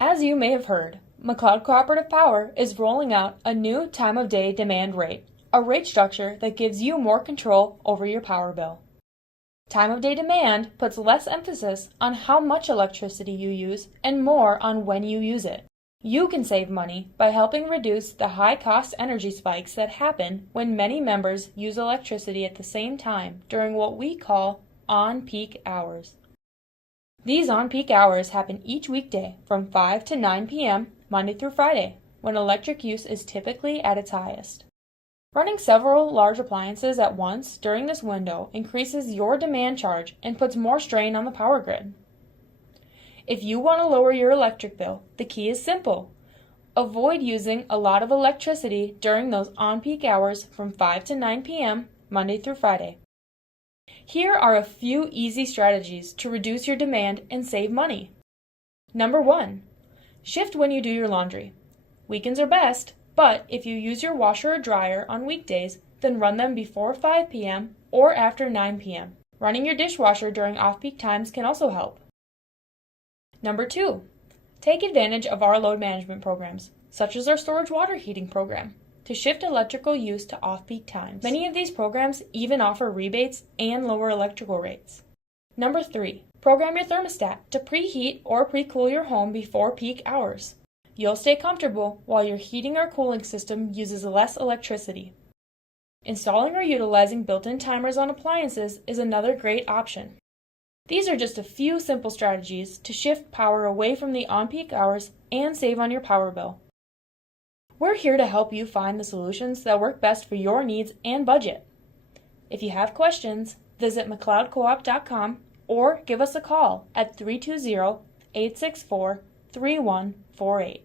As you may have heard, McLeod Cooperative Power is rolling out a new time-of-day demand rate, a rate structure that gives you more control over your power bill. Time-of-day demand puts less emphasis on how much electricity you use and more on when you use it. You can save money by helping reduce the high-cost energy spikes that happen when many members use electricity at the same time during what we call on-peak hours. These on-peak hours happen each weekday from 5 to 9 p.m. Monday through Friday, when electric use is typically at its highest. Running several large appliances at once during this window increases your demand charge and puts more strain on the power grid. If you want to lower your electric bill, the key is simple. Avoid using a lot of electricity during those on-peak hours from 5 to 9 p.m. Monday through Friday. Here are a few easy strategies to reduce your demand and save money. Number 1. Shift when you do your laundry. Weekends are best, but if you use your washer or dryer on weekdays, then run them before 5 p.m. or after 9 p.m. Running your dishwasher during off-peak times can also help. Number 2. Take advantage of our load management programs, such as our storage water heating program, to shift electrical use to off-peak times. Many of these programs even offer rebates and lower electrical rates. Number 3. Program your thermostat to preheat or pre-cool your home before peak hours. You'll stay comfortable while your heating or cooling system uses less electricity. Installing or utilizing built-in timers on appliances is another great option. These are just a few simple strategies to shift power away from the on-peak hours and save on your power bill. We're here to help you find the solutions that work best for your needs and budget. If you have questions, visit McLeodCoop.com or give us a call at 320-864-3148.